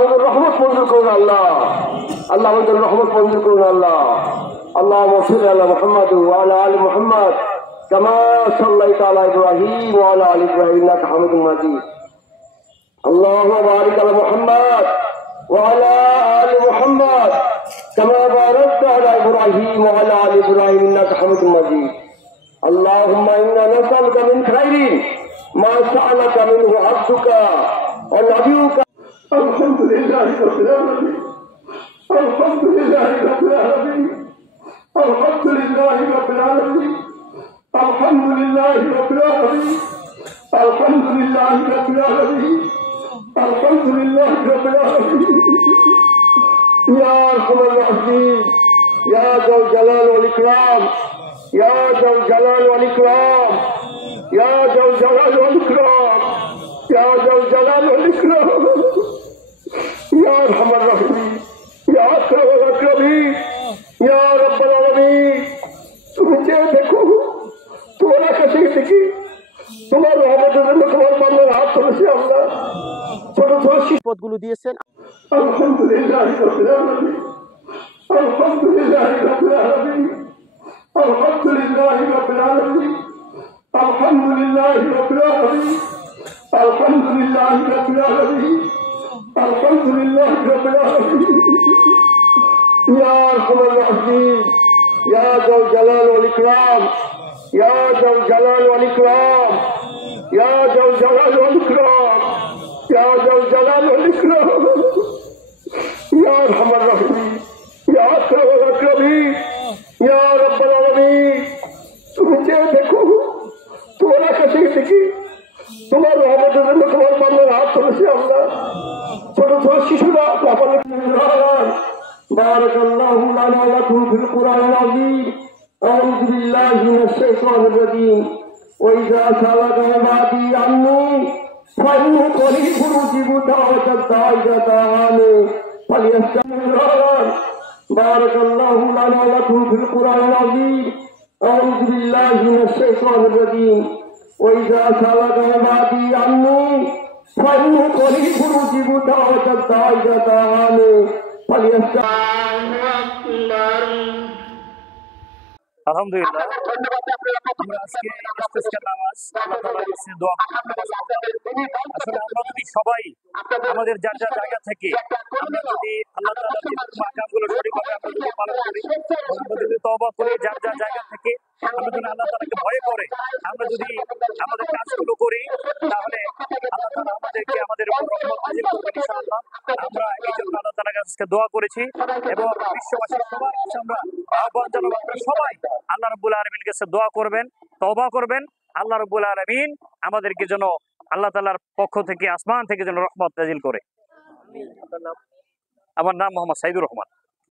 আমাদের রহমত মঞ্জুর করুন আল্লাহ, আল্লাহ আমাদের রহমত মঞ্জুর করুন আল্লাহ। اللهم صل على محمد وعلى ال محمد كما صليت على ابراهيم وعلى ال ابراهيم انك حميد مجيد. اللهم بارك على محمد وعلى ال محمد كما باركت على ابراهيم وعلى ال ابراهيم انك حميد مجيد. اللهم انا نسالك من خير ما سالك منه عبدك ونبيك. الحمد لله رب العالمين، الحمد لله رب العالمين، الحمد لله رب العالمين، الحمد لله رب العالمين، الحمد لله رب العالمين، الحمد لله رب العالمين. يا ارحم الراحمين، يا ذا الجلال والاكرام، يا ذا الجلال والاكرام، يا ذا الجلال والاكرام، يا ذا الجلال والاكرام. يا ارحم الراحمين، يا اكرم الاكرمين، يا رب العالمين. তুমি চেয়ে দেখো, তোমার কাছে দেখি তোমার রহমতের জন্য তোমার বান্দার হাত ধরেছি আমরা। ছোট ছোট পদগুলো দিয়েছেন। আলহামদুলিল্লাহ রাব্বিল আলামিন, আলহামদুলিল্লাহ রাব্বিল আলামিন, আলহামদুলিল্লাহ রাব্বিল আলামিন, আলহামদুলিল্লাহ রাব্বিল আলামিন, আলহামদুলিল্লাহ রাব্বিল আলামিন, আলহামদুলিল্লাহ রাব্বিল আলামিন. يا ارحم الراحمين، يا ذا الجلال والاكرام، يا ذا الجلال والاكرام، يا ذا الجلال والاكرام، يا ذا الجلال والاكرام. يا ارحم الراحمين، يا اكرم الاكرمين، يا رب العالمين. তুমি চেয়ে দেখো, তোমার কাছে দেখি তোমার রহমতের জন্য তোমার বান্দার হাত ধরেছি আমরা। ছোট ছোট শিশুরা بارك الله لنا ولكم في القرآن العظيم. أعوذ بالله من الشيطان الرجيم. وإذا سألك عبادي عني فإني قريب أجيب دعوة الداعي إذا دعاني فليستجيبوا. بارك الله لنا ولكم في القرآن العظيم. أعوذ بالله من الشيطان الرجيم. وإذا سألك عبادي عني فإني قريب أجيب دعوة الداعي إذا دعاني. আলহামদুলিল্লাহ, আমরা আজকে ইস্তেসকার নামাজ আল্লাহ তাআলার কাছে দোয়া করি। আসলে আমরা যদি সবাই আমাদের যার যার জায়গা থেকে আমরা যদি আল্লাহ তাআলার যে মাকামগুলো সঠিকভাবে আমরা যদি পালন করি, আমরা যদি তওবা করি, যার যার জায়গা থেকে আমরা যদি আল্লাহ তাআলাকে ভয় করে আমরা যদি আমাদের কাজগুলো করি, তাহলে আল্লাহ তাআলা আমাদেরকে আমাদের উপর রহমত নাযিল করবেন ইনশাআল্লাহ। আমরা এই জন্য আল্লাহ তাআলার কাছে দোয়া করেছি এবং বিশ্ববাসীর সবার কাছে আমরা আহ্বান জানাবো, আপনারা সবাই আল্লাহ রাব্বুল আলামিনের কাছে দোয়া করবেন, তওবা করবেন। আল্লাহ রাব্বুল আলামিন আমাদেরকে যেন আল্লাহ তাআলার পক্ষ থেকে আসমান থেকে যেন রহমত নাযিল করে। আমার নাম মোহাম্মদ সাইদুর রহমান।